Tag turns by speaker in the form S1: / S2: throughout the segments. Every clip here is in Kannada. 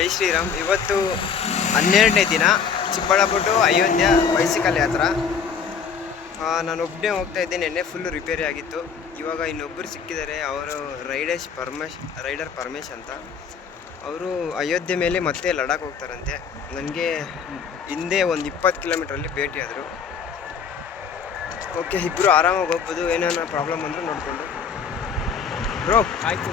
S1: ಜೈ ಶ್ರೀರಾಮ್. ಇವತ್ತು ಹನ್ನೆರಡನೇ ದಿನ ಚಿಕ್ಕಬಳ್ಳಾಪುರ ಅಯೋಧ್ಯ ಬೈಸಿಕಲ್ ಯಾತ್ರ. ನಾನು ಒಬ್ಬನೇ ಹೋಗ್ತಾ ಇದ್ದೆ ನಿನ್ನೆ ಫುಲ್ಲು ರಿಪೇರಿ ಆಗಿತ್ತು. ಇವಾಗ ಇನ್ನೊಬ್ಬರು ಸಿಕ್ಕಿದ್ದಾರೆ, ಅವರು ರೈಡೇಶ್ ಪರ್ಮೇಶ್, ರೈಡರ್ ಪರಮೇಶ್ ಅಂತ. ಅವರು ಅಯೋಧ್ಯೆ ಮೇಲೆ ಮತ್ತೆ ಲಡಾಖ್ ಹೋಗ್ತಾರಂತೆ. ನನಗೆ ಹಿಂದೆ ಒಂದು ಇಪ್ಪತ್ತು ಕಿಲೋಮೀಟ್ರಲ್ಲಿ ಭೇಟಿಯಾದರು ಓಕೆ ಇಬ್ಬರು ಆರಾಮಾಗಿ ಹೋಗ್ಬೋದು, ಏನೇನೋ ಪ್ರಾಬ್ಲಮ್ ಅಂದರೂ ನೋಡಿಕೊಂಡು. ಬ್ರೋ ಆಯಿತು.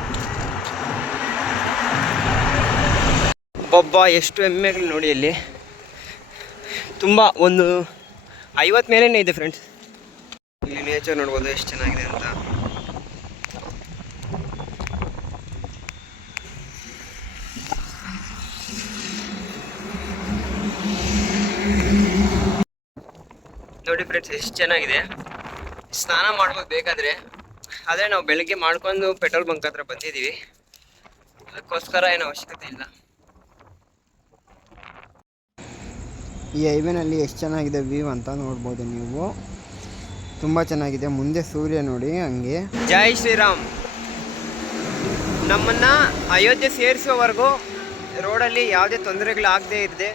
S1: ಒಬ್ಬ ಎಷ್ಟು ಎಮ್ಮೆಗಳು ನೋಡಿ ಅಲ್ಲಿ. ತುಂಬ ಒಂದು ಐವತ್ತು ಮೇಲೇ ಇದೆ ಫ್ರೆಂಡ್ಸ್ ಇಲ್ಲಿ ನೇಚರ್ ನೋಡ್ಬೋದು ಎಷ್ಟು ಚೆನ್ನಾಗಿದೆ ಅಂತ. ನೋಡಿ ಫ್ರೆಂಡ್ಸ್ ಎಷ್ಟು ಚೆನ್ನಾಗಿದೆ. ಸ್ನಾನ ಮಾಡ್ಬೋದು ಬೇಕಾದರೆ. ಆದರೆ ನಾವು ಬೆಳಗ್ಗೆ ಮಾಡ್ಕೊಂಡು ಪೆಟ್ರೋಲ್ ಬಂಕ್ ಹತ್ರ ಬಂದಿದ್ದೀವಿ. ಅದಕ್ಕೋಸ್ಕರ ಏನು ಅವಶ್ಯಕತೆ ಇಲ್ಲ.
S2: ಈ ಹೈವೇನಲ್ಲಿ ಎಷ್ಟು ಚೆನ್ನಾಗಿದೆ ವ್ಯೂ ಅಂತ ನೋಡ್ಬೋದು ನೀವು. ತುಂಬ ಚೆನ್ನಾಗಿದೆ. ಮುಂದೆ ಸೂರ್ಯ ನೋಡಿ ಹಂಗೆ.
S1: ಜೈ ಶ್ರೀರಾಮ್. ನಮ್ಮನ್ನ ಅಯೋಧ್ಯೆ ಸೇರಿಸೋವರೆಗೂ ರೋಡಲ್ಲಿ ಯಾವುದೇ ತೊಂದರೆಗಳಾಗದೇ ಇರದೆ,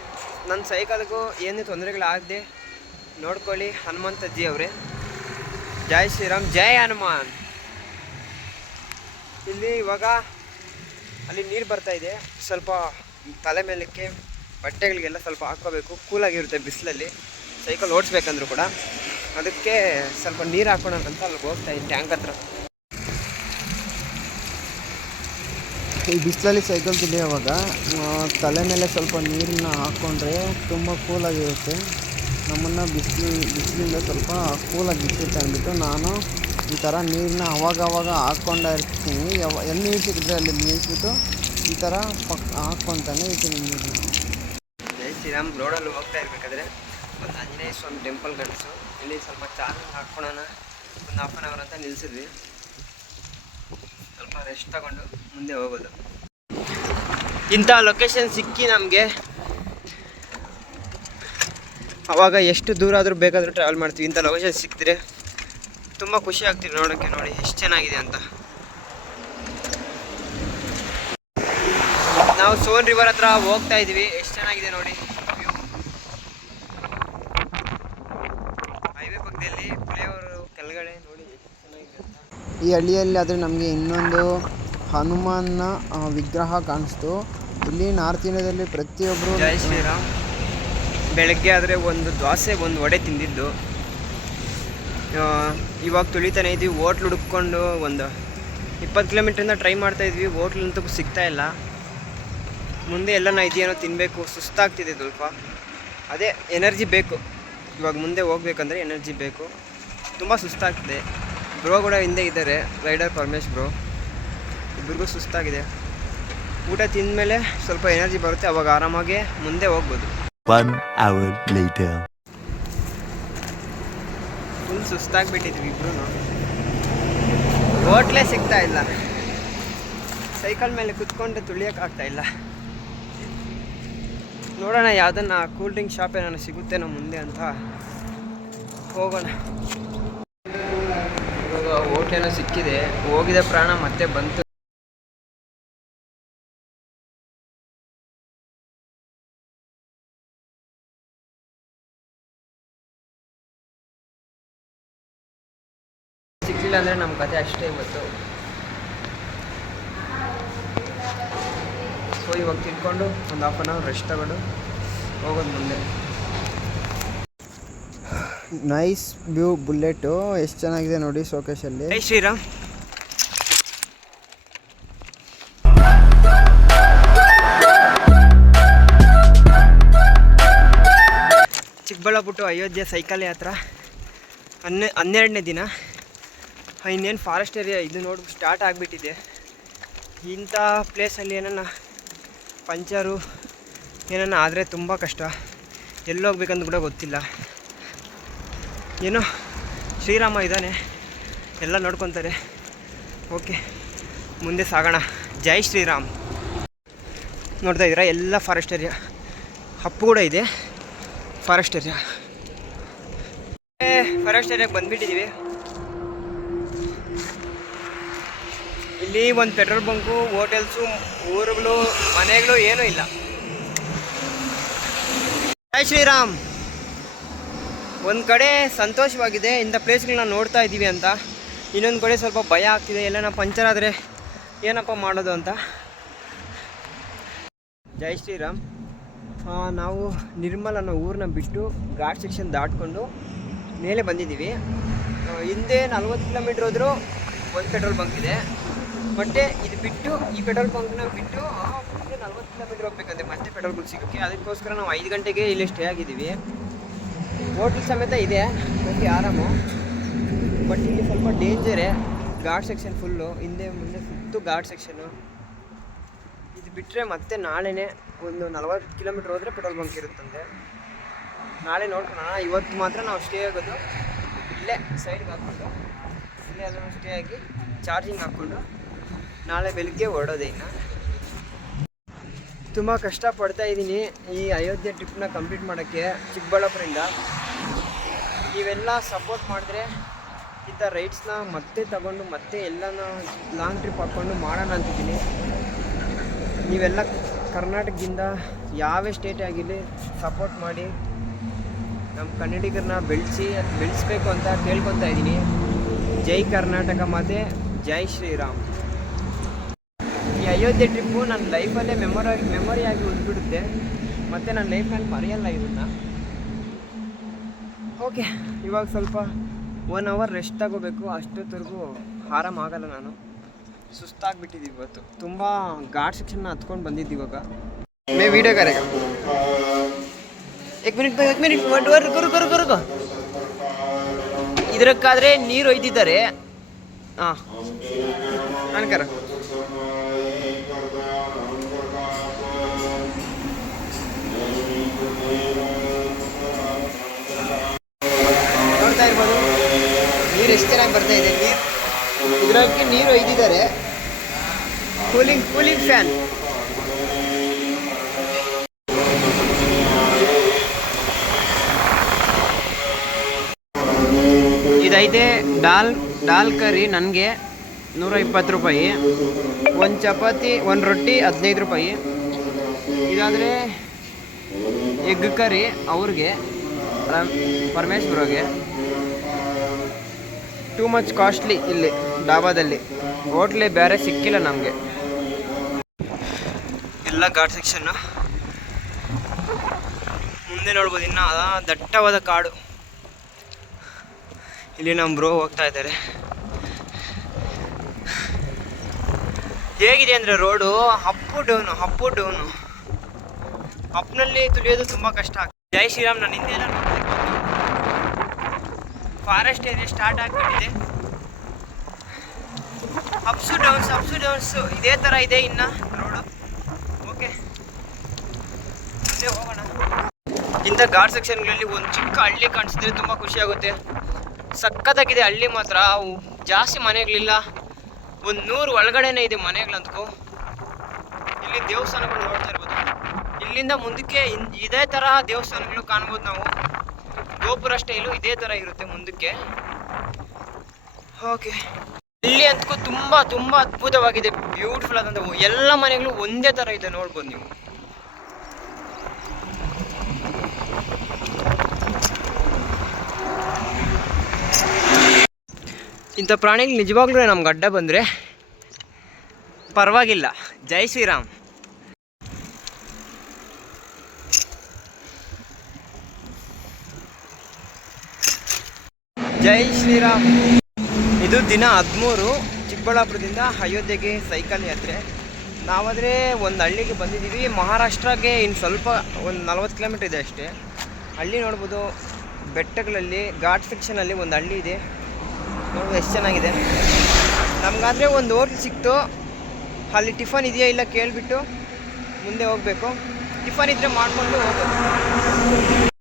S1: ನನ್ನ ಸೈಕಲ್ಗೂ ಏನೇ ತೊಂದರೆಗಳಾಗದೆ ನೋಡ್ಕೊಳ್ಳಿ ಹನುಮಂತಜ್ಜಿ ಅವರೇ ಜೈ ಶ್ರೀರಾಮ್, ಜೈ ಹನುಮಾನ್. ಇಲ್ಲಿ ಇವಾಗ ಅಲ್ಲಿ ನೀರು ಬರ್ತಾ ಇದೆ. ಸ್ವಲ್ಪ ತಲೆ ಮೇಲಕ್ಕೆ ಬಟ್ಟೆಗಳಿಗೆಲ್ಲ ಸ್ವಲ್ಪ ಹಾಕ್ಕೋಬೇಕು. ಕೂಲಾಗಿರುತ್ತೆ ಬಿಸಿಲಲ್ಲಿ. ಸೈಕಲ್ ಓಡಿಸ್ಬೇಕಂದ್ರೂ ಕೂಡ. ಅದಕ್ಕೆ ಸ್ವಲ್ಪ ನೀರು ಹಾಕೋಣ ಅಂತ ಅಲ್ಲಿಗೆ ಹೋಗ್ತಾ ಇದ್ದೀನಿ ಟ್ಯಾಂಕ್ ಹತ್ರ.
S2: ಈ ಬಿಸಿಲಲ್ಲಿ ಸೈಕಲ್ ತಿಳಿಯೋವಾಗ ತಲೆ ಮೇಲೆ ಸ್ವಲ್ಪ ನೀರನ್ನ ಹಾಕ್ಕೊಂಡ್ರೆ ತುಂಬ ಕೂಲಾಗಿರುತ್ತೆ. ನಮ್ಮನ್ನು ಬಿಸಿಲು, ಬಿಸಿಲಿಂದ ಸ್ವಲ್ಪ ಕೂಲಾಗಿ ಇಟ್ಟಿರುತ್ತೆ ಅಂದ್ಬಿಟ್ಟು ನಾನು ಈ ಥರ ನೀರನ್ನ ಅವಾಗವಾಗ ಅವಾಗ ಹಾಕ್ಕೊಂಡೇ ಇರ್ತೀನಿ. ಯಾವ, ಎಲ್ಲಿ ನೀರು ಸಿಕ್ಕಿದ್ರೆ ಅಲ್ಲಿ ನಿಲ್ಲಿಸ್ಬಿಟ್ಟು ಈ ಥರ ಪಕ್, ಹಾಕ್ಕೊತಾನೆ ಇರ್ತೀನಿ ನೀರನ್ನ.
S1: ಶ್ರೀರಾಮ್ ರೋಡಲ್ಲಿ ಹೋಗ್ತಾ ಇರ್ಬೇಕಾದ್ರೆ ಒಂದು ಆಂಜನೇಯ ಸ್ವಾಮಿ ಟೆಂಪಲ್ ಕಾಣಿಸ್ತು ಇಲ್ಲಿ ಸ್ವಲ್ಪ ಚಾರ್ಜಿಂಗ್ ಹಾಕ್ಕೊಳೋಣ. ಒಂದು ಹಾಫ್ ಆನ್ ಅವರ್ ಅಂತ ನಿಲ್ಲಿಸಿದ್ವಿ ಸ್ವಲ್ಪ ರೆಸ್ಟ್ ತಗೊಂಡು ಮುಂದೆ ಹೋಗೋದು. ಇಂಥ ಲೊಕೇಶನ್ ಸಿಕ್ಕಿ ನಮಗೆ. ಅವಾಗ ಎಷ್ಟು ದೂರ ಆದರೂ ಬೇಕಾದರೂ ಟ್ರಾವೆಲ್ ಮಾಡ್ತೀವಿ. ಇಂಥ ಲೊಕೇಶನ್ ಸಿಕ್ಕಿದ್ರೆ ತುಂಬ ಖುಷಿ ಆಗ್ತೀವಿ ನೋಡೋಕ್ಕೆ ನೋಡಿ. ಎಷ್ಟು ಚೆನ್ನಾಗಿದೆ ಅಂತ. ನಾವು ಸೋನ್ ರಿವರ್ ಹತ್ರ ಹೋಗ್ತಾ ಇದೀವಿ ಎಷ್ಟು ಚೆನ್ನಾಗಿದೆ ನೋಡಿ ಹೈವೇ ಪಕ್ಕದಲ್ಲಿ ಫ್ಲೇವರ್ ಕೆಳಗಡೆ ನೋಡಿ ಎಷ್ಟು ಚೆನ್ನಾಗಿದೆ ಅಂತ
S2: ಈ ಹಳ್ಳಿಯಲ್ಲಿ ಆದರೆ ನಮಗೆ ಇನ್ನೊಂದು ಹನುಮಾನ್ನ ವಿಗ್ರಹ ಕಾಣಿಸ್ತು. ಇಲ್ಲಿ ನಾರ್ತ್ ಇಂಡಿಯಾದಲ್ಲಿ ಪ್ರತಿಯೊಬ್ಬರು
S1: ಜೈ ಶ್ರೀರಾಮ್. ಬೆಳಗ್ಗೆ ಆದರೆ ಒಂದು ದ್ವಾಸೆ, ಒಂದು ವಡೆ ತಿಂದಿದ್ದು. ಇವಾಗ ತುಳಿತಾನೆ ಇದ್ವಿ. ಹೋಟ್ಲ್ ಹುಡುಕೊಂಡು ಒಂದು ಇಪ್ಪತ್ತು ಕಿಲೋಮೀಟ್ರಿಂದ ಟ್ರೈ ಮಾಡ್ತಾ ಇದ್ವಿ. ಹೋಟ್ಲಂತೂ ಸಿಗ್ತಾ ಇಲ್ಲ. ಮುಂದೆ ಎಲ್ಲನ ಇದೆಯೇನೋ ತಿನ್ನಬೇಕು ಸುಸ್ತಾಗ್ತಿದೆ ಸ್ವಲ್ಪ. ಅದೇ ಎನರ್ಜಿ ಬೇಕು. ಇವಾಗ ಮುಂದೆ ಹೋಗ್ಬೇಕಂದ್ರೆ ಎನರ್ಜಿ ಬೇಕು. ತುಂಬ ಸುಸ್ತಾಗ್ತಿದೆ. ಬ್ರೋ ಕೂಡ ಹಿಂದೆ ಇದ್ದಾರೆ ರೈಡರ್ ಪರಮೇಶ್ ಬ್ರೋ. ಇಬ್ಬರಿಗೂ ಸುಸ್ತಾಗಿದೆ. ಊಟ ತಿಂದಮೇಲೆ ಸ್ವಲ್ಪ ಎನರ್ಜಿ ಬರುತ್ತೆ ಅವಾಗ ಆರಾಮಾಗಿ ಮುಂದೆ ಹೋಗ್ಬೋದು.
S3: One hour later.
S1: ಫುಲ್ ಸುಸ್ತಾಗಿಬಿಟ್ಟಿದ್ವಿ ಇಬ್ರು ಹೋಟ್ಲೇ ಸಿಗ್ತಾ ಇಲ್ಲ. ಸೈಕಲ್ ಮೇಲೆ ಕುತ್ಕೊಂಡು ತುಳಿಯೋಕ್ಕಾಗ್ತಾ ಇಲ್ಲ. ನೋಡೋಣ ಯಾವುದನ್ನ ಕೂಲ್ ಡ್ರಿಂಕ್ ಶಾಪ್ ಏನಾದ್ರು ಸಿಗುತ್ತೇನೋ ಮುಂದೆ ಅಂತ. ಹೋಗೋಣ. ಇವಾಗ ಸಿಕ್ಕಿದೆ. ಹೋಗಿದ ಪ್ರಾಣ ಮತ್ತೆ ಬಂತು. ಸಿಕ್ಕಿಲ್ಲ ಅಂದರೆ ನಮ್ಮ ಕತೆ ಅಷ್ಟೇ ಇವತ್ತು. ಸೊ ಇವಾಗ ತಿಳ್ಕೊಂಡು ಒಂದು ಹಾಫ್ ಅನ್ ಅವರ್ ರೆಸ್ಟ್ ತಗೊಂಡು ಹೋಗೋದು ಮುಂದೆ.
S2: ನೈಸ್ ಬ್ಯೂ ಬುಲೆಟು. ಎಷ್ಟು ಚೆನ್ನಾಗಿದೆ ನೋಡಿ ಶೋಕೇಶಲ್ಲಿ
S1: ಶ್ರೀರಾಮ್. ಚಿಕ್ಕಬಳ್ಳಾಪುಟ್ಟು ಅಯೋಧ್ಯೆ ಸೈಕಲ್ ಯಾತ್ರ. ಹನ್ನೆ, ಹನ್ನೆರಡನೇ ದಿನ. ಇನ್ನೇನು ಫಾರೆಸ್ಟ್ ಏರಿಯಾ ಇದು ನೋಡಿ ಸ್ಟಾರ್ಟ್ ಆಗಿಬಿಟ್ಟಿದೆ. ಇಂಥ ಪ್ಲೇಸಲ್ಲಿ ಏನನ್ನ ಪಂಚರು ಏನನ್ನ ಆದರೆ ತುಂಬ ಕಷ್ಟ. ಎಲ್ಲೋಗ್ಬೇಕಂತ ಕೂಡ ಗೊತ್ತಿಲ್ಲ. ಏನೋ ಶ್ರೀರಾಮ ಇದ್ದಾನೆ. ಎಲ್ಲ ನೋಡ್ಕೊತಾರೆ. ಓಕೆ, ಮುಂದೆ ಸಾಗೋಣ. ಜೈ ಶ್ರೀರಾಮ್. ನೋಡ್ತಾ ಇದ್ದೀರಾ? ಎಲ್ಲ ಫಾರೆಸ್ಟ್ ಏರಿಯಾ ಹಪ್ಪು ಕೂಡ ಇದೆ. ಫಾರೆಸ್ಟ್ ಏರಿಯಾ ಫಾರೆಸ್ಟ್ ಏರಿಯಾಗೆ ಬಂದುಬಿಟ್ಟಿದ್ದೀವಿ ಇಲ್ಲಿ ಒಂದು ಪೆಟ್ರೋಲ್ ಬಂಕು ಹೋಟೆಲ್ಸು ಊರುಗಳು, ಮನೆಗಳು ಏನೂ ಇಲ್ಲ. ಜೈ ಶ್ರೀರಾಮ್. ಒಂದು ಕಡೆ ಸಂತೋಷವಾಗಿದೆ, ಇಂಥ ಪ್ಲೇಸ್ಗಳನ್ನ ನೋಡ್ತಾ ಇದ್ದೀವಿ ಅಂತ. ಇನ್ನೊಂದು ಕಡೆ ಸ್ವಲ್ಪ ಭಯ ಆಗ್ತಿದೆ, ಎಲ್ಲನ ಪಂಚರ್ ಆದರೆ ಏನಪ್ಪ ಮಾಡೋದು ಅಂತ. ಜೈ ಶ್ರೀರಾಮ್. ನಾವು ನಿರ್ಮಲ್ ಅನ್ನೋ ಊರನ್ನ ಬಿಟ್ಟು ಘಾಟ್ ಸೆಕ್ಷನ್ ದಾಟ್ಕೊಂಡು ಮೇಲೆ ಬಂದಿದ್ದೀವಿ. ಹಿಂದೆ ನಲ್ವತ್ತು ಕಿಲೋಮೀಟ್ರ್ ಹೋದರೂ ಒಂದು ಪೆಟ್ರೋಲ್ ಬಂಕ್ ಇದೆ. ಮತ್ತೆ ಇದು ಬಿಟ್ಟು, ಈ ಪೆಟ್ರೋಲ್ ಬಂಕ್ನ ಬಿಟ್ಟು ಮುಂದೆ ನಲ್ವತ್ತು ಕಿಲೋಮೀಟ್ರ್ ಹೋಗ್ಬೇಕಂತೆ, ಮತ್ತೆ ಪೆಟ್ರೋಲ್ ಬಂಕ್ ಸಿಗೋಕ್ಕೆ. ಅದಕ್ಕೋಸ್ಕರ ನಾವು ಐದು ಗಂಟೆಗೆ ಇಲ್ಲಿ ಸ್ಟೇ ಆಗಿದ್ದೀವಿ. ಹೋಟ್ಲ್ ಸಮೇತ ಇದೆ ಓಕೆ ಆರಾಮು. ಬಟ್ ಇಲ್ಲಿ ಸ್ವಲ್ಪ ಡೇಂಜರೇ ಗಾರ್ಡ್ ಸೆಕ್ಷನ್ ಫುಲ್ಲು ಹಿಂದೆ ಮುಂದೆ ಸುತ್ತು ಗಾರ್ಡ್ ಸೆಕ್ಷನು ಇದು ಬಿಟ್ಟರೆ ಮತ್ತೆ ನಾಳೆನೇ ಒಂದು ನಲವತ್ತು ಕಿಲೋಮೀಟ್ರ್ ಹೋದರೆ ಪೆಟ್ರೋಲ್ ಬಂಕ್ ಇರುತ್ತಂತೆ. ನಾಳೆ ನೋಡ್ಕೊಳ್ಳೋಣ ಇವತ್ತು ಮಾತ್ರ ನಾವು ಸ್ಟೇ ಆಗೋದು. ಇಲ್ಲೇ ಸೈಡ್ಗೆ ಹಾಕ್ಕೊಂಡು ಇಲ್ಲೇ ಅದನ್ನು ಸ್ಟೇ ಆಗಿ ಚಾರ್ಜಿಂಗ್ ಹಾಕ್ಕೊಂಡು ನಾಳೆ ಬೆಳಿಗ್ಗೆ ಹೊರಡೋದೇ ಇನ್ನು. ತುಂಬ ಕಷ್ಟಪಡ್ತಾ ಇದ್ದೀನಿ ಈ ಅಯೋಧ್ಯೆ ಟ್ರಿಪ್ನ ಕಂಪ್ಲೀಟ್ ಮಾಡೋಕ್ಕೆ ಚಿಕ್ಕಬಳ್ಳಾಪುರದಿಂದ. ನೀವೆಲ್ಲ ಸಪೋರ್ಟ್ ಮಾಡಿದ್ರೆ ಇಂಥ ರೈಡ್ಸ್ನ ಮತ್ತೆ ತಗೊಂಡು, ಮತ್ತೆ ಎಲ್ಲನ ಲಾಂಗ್ ಟ್ರಿಪ್ ಹಾಕ್ಕೊಂಡು ಮಾಡೋಣ ಅಂತಿದ್ದೀನಿ. ನೀವೆಲ್ಲ ಕರ್ನಾಟಕದಿಂದ ಯಾವೇ ಸ್ಟೇಟ್ ಆಗಿರಲಿ ಸಪೋರ್ಟ್ ಮಾಡಿ ನಮ್ಮ ಕನ್ನಡಿಗರನ್ನ ಬೆಳೆಸಿ, ಬೆಳೆಸ್ಬೇಕು ಅಂತ ಕೇಳ್ಕೊತಾ ಇದ್ದೀನಿ. ಜೈ ಕರ್ನಾಟಕ ಮಾತೆ, ಜೈ ಶ್ರೀರಾಮ್. ಈ ಅಯೋಧ್ಯೆ ಟ್ರಿಪ್ಪು ನನ್ನ ಲೈಫಲ್ಲೇ ಮೆಮೊರಿ ಮೆಮೊರಿಯಾಗಿ ಉಳಿದ್ಬಿಡುತ್ತೆ. ಮತ್ತು ನನ್ನ ಲೈಫ್ನಲ್ಲಿ ಮರೆಯಲ್ಲ ಇದನ್ನ ಓಕೆ. ಇವಾಗ ಸ್ವಲ್ಪ ಒನ್ ಅವರ್ ರೆಸ್ಟ್ ತಗೋಬೇಕು. ಅಷ್ಟೊತ್ತರೆಗೂ ಆರಾಮಾಗಲ್ಲ ನಾನು. ಸುಸ್ತಾಗ್ಬಿಟ್ಟಿದ್ದೀವಿ ಇವತ್ತು. ತುಂಬ ಘಾಟ್ ಸೆಕ್ಷನ್ನ ಹತ್ಕೊಂಡು ಬಂದಿದ್ದೀವಿ ಇವಾಗ. ಮೇ ವೀಡಿಯೋ ಕರೆಗ ಎಕ್ ಮಿನಿಟ್ ಎಕ್ ಮಿನಿಟ್ ಕರು ಕರು ಕರು ಇದಕ್ಕಾದ್ರೆ ನೀರು ಒಯ್ದಿದ್ದಾರೆ. ಹಾಂ ಅನ್ಕರ ನೋಡ್ತಾ ಇರ್ಬೋದು. ನೀರು ಎಷ್ಟು ಚೆನ್ನಾಗಿ ಬರ್ತಾ ಇದೆ ನೀರು ಇದ್ರಕ್ಕೆ ನೀರು ಒಯ್ದಿದ್ದಾರೆ ಕೂಲಿಂಗ್ ಕೂಲಿಂಗ್ ಫ್ಯಾನ್. ಇದೈತೆ ದಾಲ್ ದಾಲ್ ಕರಿ ನನಗೆ ನೂರ ಇಪ್ಪತ್ತು ರೂಪಾಯಿ. ಒಂದು ಚಪಾತಿ, ಒಂದು ರೊಟ್ಟಿ, ಹದಿನೈದು ರೂಪಾಯಿ. ಇದಾದರೆ ಎಗ್ ಕರಿ ಅವ್ರಿಗೆ, ಪರಮೇಶ್ವರಿಗೆ. ಟೂ ಮಚ್ ಕಾಸ್ಟ್ಲಿ ಇಲ್ಲಿ ಡಾಬಾದಲ್ಲಿ ಹೋಟ್ಲೆ ಬೇರೆ ಸಿಕ್ಕಿಲ್ಲ ನಮಗೆ. ಎಲ್ಲ ಘಾಟ್ ಸೆಕ್ಷನ್ನು ಮುಂದೆ ನೋಡ್ಬೋದು, ಇನ್ನೂ ದಟ್ಟವಾದ ಕಾಡು. ಇಲ್ಲಿ ನಮ್ಮ ಬ್ರೋ ಹೋಗ್ತಾ ಇದ್ದಾರೆ. ಹೇಗಿದೆ ಅಂದರೆ road up down up down ಅಪ್ನಲ್ಲಿ ತುಳಿಯೋದು ತುಂಬ ಕಷ್ಟ ಆಗ್ತದೆ ಜೈ ಶ್ರೀರಾಮ್, ನಾನು ಹಿಂದೆ ಎಲ್ಲ ಫಾರೆಸ್ಟ್ ಏರಿಯಾ ಸ್ಟಾರ್ಟ್ ಆಗಿಬಿಟ್ಟಿದೆ. ಅಪ್ಸು ಡೌನ್ಸ್ ಅಪ್ಸು ಡೌನ್ಸು ಇದೇ ಥರ ಇದೆ ಇನ್ನು ರೋಡು ಓಕೆ ಮುಂದೆ ಹೋಗೋಣ. ಇಂಥ ಸೆಕ್ಷನ್ ಸೆಕ್ಷನ್ಗಳಲ್ಲಿ ಒಂದು ಚಿಕ್ಕ ಹಳ್ಳಿ ಕಾಣಿಸಿದ್ರೆ ತುಂಬ ಖುಷಿ ಆಗುತ್ತೆ. ಸಖತ್ತಾಗಿದೆ ಹಳ್ಳಿ ಮಾತ್ರ. ಅವು ಜಾಸ್ತಿ ಮನೆಗಳಿಲ್ಲ. ಒಂದು ನೂರು ಒಳಗಡೆನೇ ಇದೆ ಮನೆಗಳಂತೂ ಇಲ್ಲಿ ದೇವಸ್ಥಾನಗಳು ನೋಡ್ತಾ ಇರ್ಬೋದು. ಇಲ್ಲಿಂದ ಮುಂದಕ್ಕೆ ಇದೇ ಥರ ದೇವಸ್ಥಾನಗಳು ಕಾಣ್ಬೋದು ನಾವು. ಗೋಪುರ ಸ್ಟೈಲು ಇದೇ ಥರ ಇರುತ್ತೆ ಮುಂದಕ್ಕೆ. ಓಕೆ. ಇಲ್ಲಿ ಅಂತಕ್ಕೂ ತುಂಬ ತುಂಬ ಅದ್ಭುತವಾಗಿದೆ ಬ್ಯೂಟಿಫುಲ್ ಆದಂಥ ಎಲ್ಲ ಮನೆಗಳು ಒಂದೇ ಥರ ಇದೆ, ನೋಡ್ಬೋದು ನೀವು. ಇಂಥ ಪ್ರಾಣಿಗಳು ನಿಜವಾಗ್ಲೂ ನಮ್ಗೆ ಅಡ್ಡ ಬಂದರೆ ಪರವಾಗಿಲ್ಲ. ಜೈ ಶ್ರೀರಾಮ್. ಜೈ ಶ್ರೀರಾಮ್. ಇದು ದಿನ ಹದಿಮೂರು ಚಿಕ್ಕಬಳ್ಳಾಪುರದಿಂದ ಅಯೋಧ್ಯೆಗೆ ಸೈಕಲ್ ಯಾತ್ರೆ. ನಾವಾದರೆ ಒಂದು ಹಳ್ಳಿಗೆ ಬಂದಿದ್ದೀವಿ. ಮಹಾರಾಷ್ಟ್ರಗೆ ಇನ್ನು ಸ್ವಲ್ಪ ಒಂದು ನಲ್ವತ್ತು ಕಿಲೋಮೀಟ್ರ್ ಇದೆ ಅಷ್ಟೇ. ಹಳ್ಳಿ ನೋಡ್ಬೋದು. ಬೆಟ್ಟಗಳಲ್ಲಿ, ಘಾಟ್ ಸೆಕ್ಷನಲ್ಲಿ ಒಂದು ಹಳ್ಳಿ ಇದೆ. ನೋಡ್ಬೋದು ಎಷ್ಟು ಚೆನ್ನಾಗಿದೆ. ನಮಗಾದರೆ ಒಂದು ಹೋಟ್ಲ್ ಸಿಕ್ತು. ಅಲ್ಲಿ ಟಿಫನ್ ಇದೆಯಾ ಇಲ್ಲ ಕೇಳಿಬಿಟ್ಟು ಮುಂದೆ ಹೋಗಬೇಕು. ಟಿಫನ್ ಇದ್ದರೆ ಮಾಡಿಕೊಂಡು ಹೋಗೋದು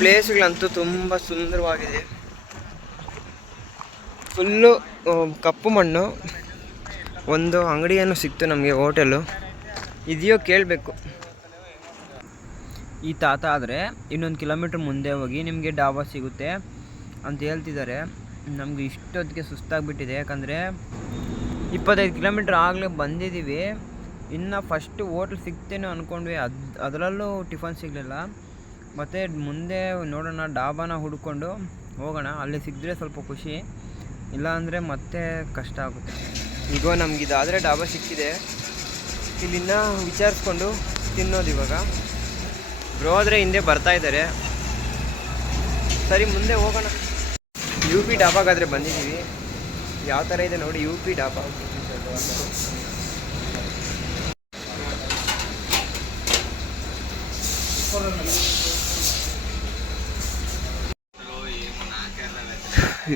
S1: ಪ್ಲೇಸ್ಗಳಂತೂ ತುಂಬ ಸುಂದರವಾಗಿದೆ. ಫುಲ್ಲು ಕಪ್ಪು ಮಣ್ಣು, ಒಂದು ಅಂಗಡಿಯನ್ನು ಸಿಕ್ತು ನಮಗೆ ಹೋಟೆಲು. ಇದೆಯೋ ಕೇಳಬೇಕು. ಈ ತಾತ ಆದರೆ ಇನ್ನೊಂದು ಕಿಲೋಮೀಟ್ರ್ ಮುಂದೆ ಹೋಗಿ ನಿಮಗೆ ಡಾಬಾ ಸಿಗುತ್ತೆ ಅಂತ ಹೇಳ್ತಿದ್ದಾರೆ. ನಮಗೆ ಇಷ್ಟೊತ್ತಿಗೆ ಸುಸ್ತಾಗಿಬಿಟ್ಟಿದೆ, ಯಾಕಂದರೆ ಇಪ್ಪತ್ತೈದು ಕಿಲೋಮೀಟ್ರ್ ಆಗಲೇ ಬಂದಿದ್ದೀವಿ. ಇನ್ನು ಫಸ್ಟು ಹೋಟ್ಲ್ ಸಿಗ್ತೇನೆ ಅಂದ್ಕೊಂಡ್ವಿ ಅದು, ಅದರಲ್ಲೂ ಟಿಫನ್ ಸಿಗಲಿಲ್ಲ. ಮತ್ತು ಮುಂದೆ ನೋಡೋಣ, ಡಾಬಾನ ಹುಡ್ಕೊಂಡು ಹೋಗೋಣ. ಅಲ್ಲಿ ಸಿಕ್ಕಿದ್ರೆ ಸ್ವಲ್ಪ ಖುಷಿ. ಇಲ್ಲಾಂದರೆ ಮತ್ತೆ ಕಷ್ಟ ಆಗುತ್ತೆ. ಈಗ ಇದಾದರೆ ಡಾಬಾ ಸಿಕ್ಕಿದೆ. ಇಲ್ಲಿನ್ನ ವಿಚಾರಿಸ್ಕೊಂಡು ತಿನ್ನೋದು ಇವಾಗ. ಬ್ರೋ ಆದರೆ ಹಿಂದೆ ಬರ್ತಾ ಇದ್ದಾರೆ. ಸರಿ, ಮುಂದೆ ಹೋಗೋಣ. ಯು ಪಿ ಡಾಬಾಗಾದರೆ ಬಂದಿದ್ದೀವಿ. ಯಾವ ಥರ ಇದೆ ನೋಡಿ, ಯು ಪಿ ಡಾಬಾ.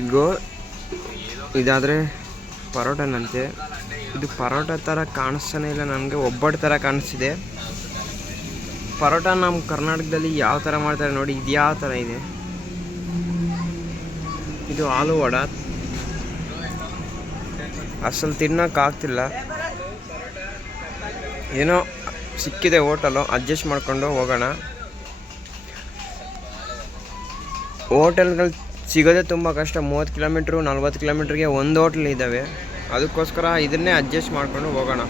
S1: ಇದು ಇದಾದರೆ ಪರೋಟನಂತೆ ಇದು ಪರೋಟ ಥರ ಕಾಣಿಸ್ತಾನೆ ಇಲ್ಲ, ನನಗೆ ಒಬ್ಬಟ್ಟು ಥರ ಕಾಣಿಸ್ತಿದೆ. ಪರೋಟ ನಮ್ಮ ಕರ್ನಾಟಕದಲ್ಲಿ ಯಾವ ಥರ ಮಾಡ್ತಾರೆ ನೋಡಿ, ಇದು ಯಾವ ಥರ ಇದೆ. ಇದು ಆಲೂ ವಡ. ಅಸಲು ತಿನ್ನೋಕ್ಕಾಗ್ತಿಲ್ಲ ಏನೋ ಸಿಕ್ಕಿದೆ ಹೋಟಲು, ಅಡ್ಜಸ್ಟ್ ಮಾಡಿಕೊಂಡು ಹೋಗೋಣ. ಹೋಟೆಲ್ಗಳು ಸಿಗೋದೇ ತುಂಬ ಕಷ್ಟ. ಮೂವತ್ತು ಕಿಲೋಮೀಟ್ರು, ನಲ್ವತ್ತು ಕಿಲೋಮೀಟ್ರಿಗೆ ಒಂದು ಹೋಟ್ಲ್ ಇದ್ದಾವೆ. ಅದಕ್ಕೋಸ್ಕರ ಇದನ್ನೇ ಅಡ್ಜಸ್ಟ್ ಮಾಡಿಕೊಂಡು ಹೋಗೋಣ.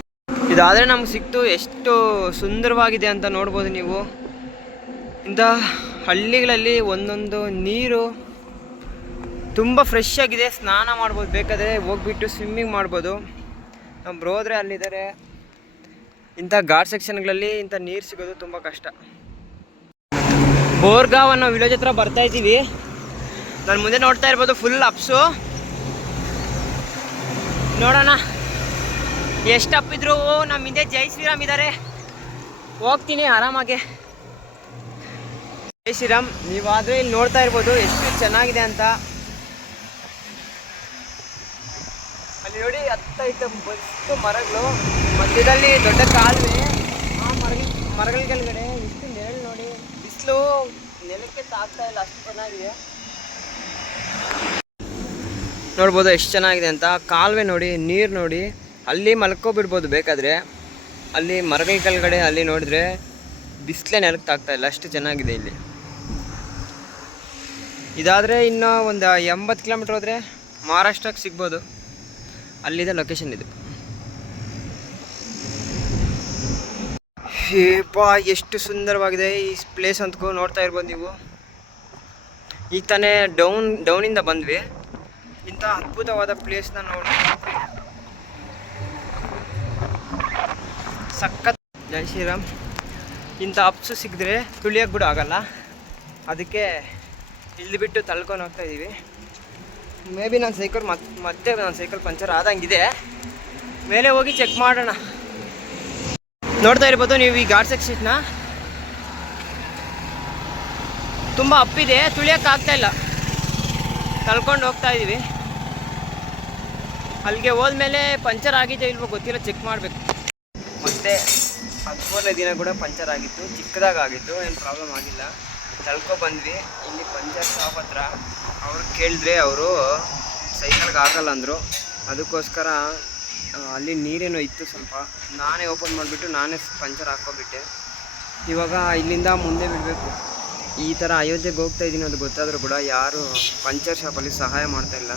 S1: ಇದಾದರೆ ನಮ್ಗೆ ಸಿಕ್ತು ಎಷ್ಟು ಸುಂದರವಾಗಿದೆ ಅಂತ ನೋಡ್ಬೋದು ನೀವು. ಇಂಥ ಹಳ್ಳಿಗಳಲ್ಲಿ ಒಂದೊಂದು ನೀರು ತುಂಬ ಫ್ರೆಶ್ ಆಗಿದೆ. ಸ್ನಾನ ಮಾಡ್ಬೋದು, ಬೇಕಾದರೆ ಹೋಗ್ಬಿಟ್ಟು ಸ್ವಿಮ್ಮಿಂಗ್ ಮಾಡ್ಬೋದು. ನಮ್ಮ ಬ್ರೋದ್ರೆ ಅಲ್ಲಿದ್ದಾರೆ. ಇಂಥ ಘಾಟ್ ಸೆಕ್ಷನ್ಗಳಲ್ಲಿ ಇಂಥ ನೀರು ಸಿಗೋದು ತುಂಬ ಕಷ್ಟ. ಬೋರ್ಗಾವ್ ಅನ್ನೋ ವಿಲೇಜ್ ಹತ್ರ ಬರ್ತಾ ಇದ್ದೀವಿ. ನಾನು ಮುಂದೆ ನೋಡ್ತಾ ಇರ್ಬೋದು ಫುಲ್ ಅಪ್ಸು ನೋಡೋಣ. ಎಷ್ಟು ಅಪ್ಪಿದ್ರು ನಮ್ಮ ಹಿಂದೆ ಜೈ ಶ್ರೀರಾಮ್ ಇದ್ದಾರೆ ಹೋಗ್ತೀನಿ ಆರಾಮಾಗೆ. ಜೈ ಶ್ರೀರಾಮ್, ನೀವಾದರೂ ಇಲ್ಲಿ ನೋಡ್ತಾ ಇರ್ಬೋದು, ಎಷ್ಟು ಚೆನ್ನಾಗಿದೆ ಅಂತ. ಅಲ್ಲಿ ನೋಡಿ ಹತ್ತ ಇತ್ತ ಬಸ್ಸು ಮರಗಳು. ಮಧ್ಯದಲ್ಲಿ ದೊಡ್ಡ ಕಾಲುವೆ. ಆ ಮರಗಳ ಮರಗಳ ಕೆಳಗಡೆ ಇಷ್ಟು ನೆರಳು ನೋಡಿ. ಬಿಸಿಲು ನೆಲಕ್ಕೆ ತಾಗ್ತಾ ಇಲ್ಲ, ಅಷ್ಟು ಚೆನ್ನಾಗಿದೆ. ನೋಡ್ಬೋದು ಎಷ್ಟು ಚೆನ್ನಾಗಿದೆ ಅಂತ. ಕಾಲುವೆ ನೋಡಿ, ನೀರು ನೋಡಿ, ಅಲ್ಲಿ ಮಲ್ಕೋಬಿಡ್ಬೋದು ಬೇಕಾದರೆ. ಅಲ್ಲಿ ಮರಗಳ ಕೆಳಗಡೆ ಅಲ್ಲಿ ನೋಡಿದ್ರೆ ಬಿಸಿಲೇ ನೆಲಕ್ಕೆ ತಾಗ್ತಾ ಇಲ್ಲ, ಅಷ್ಟು ಚೆನ್ನಾಗಿದೆ ಇಲ್ಲಿ. ಇದಾದರೆ ಇನ್ನು ಒಂದು ಎಂಬತ್ತು ಕಿಲೋಮೀಟ್ರ್ ಹೋದರೆ ಮಹಾರಾಷ್ಟ್ರಕ್ಕೆ ಸಿಗ್ಬೋದು. ಅಲ್ಲಿದೆ ಲೊಕೇಶನ್ ಇದು. ಏಪ ಎಷ್ಟು ಸುಂದರವಾಗಿದೆ ಈ ಪ್ಲೇಸ್ ಅಂತಕೂ ನೋಡ್ತಾ ಇರ್ಬೋದು ನೀವು. ಈಗ ತಾನೇ ಡೌನ್ ಡೌನಿಂದ ಬಂದ್ವಿ. ಇಂಥ ಅದ್ಭುತವಾದ ಪ್ಲೇಸ್ನ ನೋಡಿ. ಸಖತ್. ಜೈ ಶ್ರೀರಾಮ್. ಇಂಥ ಅಪ್ಸು ಸಿಕ್ಕಿದ್ರೆ ತುಳಿಯೋಕೆ ಕೂಡ ಆಗಲ್ಲ. ಅದಕ್ಕೆ ಇಲ್ಲಿ ಬಿಟ್ಟು ತಳ್ಕೊಂಡು ಹೋಗ್ತಾ ಇದ್ದೀವಿ ಮೇ ಬಿ ನನ್ನ ಸೈಕಲ್ ಮತ್ತೆ ಮತ್ತೆ ನನ್ನ ಸೈಕಲ್ ಪಂಚರ್ ಆದಂಗಿದೆ. ಮೇಲೆ ಹೋಗಿ ಚೆಕ್ ಮಾಡೋಣ. ನೋಡ್ತಾ ಇರ್ಬೋದು ನೀವು ಈ ಗಾಡ್ ಸೆಕ್ಷನ್ನ ತುಂಬ ಅಪ್ಪಿದೆ ಇಲ್ಲ. ತಳ್ಕೊಂಡು ಹೋಗ್ತಾ ಇದ್ದೀವಿ ಅಲ್ಲಿಗೆ ಹೋದ್ಮೇಲೆ ಪಂಚರ್ ಆಗಿದೆಯೋ ಇಲ್ವೋ ಗೊತ್ತಿಲ್ಲ ಚೆಕ್ ಮಾಡಬೇಕು. ಮತ್ತೆ ಹದಿಮೂರನೇ ದಿನ ಕೂಡ ಪಂಚರ್ ಆಗಿತ್ತು, ಚಿಕ್ಕದಾಗ ಆಗಿತ್ತು, ಏನು ಪ್ರಾಬ್ಲಮ್ ಆಗಿಲ್ಲ. ತಳ್ಕೊ ಬಂದ್ವಿ. ಇಲ್ಲಿ ಪಂಚರ್ ಶಾಪ್ ಹತ್ರ ಅವ್ರು ಕೇಳಿದ್ರೆ ಅವರು ಸೈಕಲ್ಗೆ ಆಗಲ್ಲ ಅಂದರು. ಅದಕ್ಕೋಸ್ಕರ ಅಲ್ಲಿ ನೀರೇನೋ ಇತ್ತು ಸ್ವಲ್ಪ. ನಾನೇ ಓಪನ್ ಮಾಡಿಬಿಟ್ಟು ನಾನೇ ಪಂಚರ್ ಹಾಕ್ಕೊಬಿಟ್ಟೆ ಇವಾಗ ಇಲ್ಲಿಂದ ಮುಂದೆ ಬಿಡಬೇಕು. ಈ ಥರ ಅಯೋಧ್ಯೆಗೆ ಹೋಗ್ತಾ ಇದ್ದೀನಿ ಅದು ಗೊತ್ತಾದರೂ ಕೂಡ ಯಾರು ಪಂಚರ್ ಶಾಪಲ್ಲಿ ಸಹಾಯ ಮಾಡ್ತಾ ಇಲ್ಲ.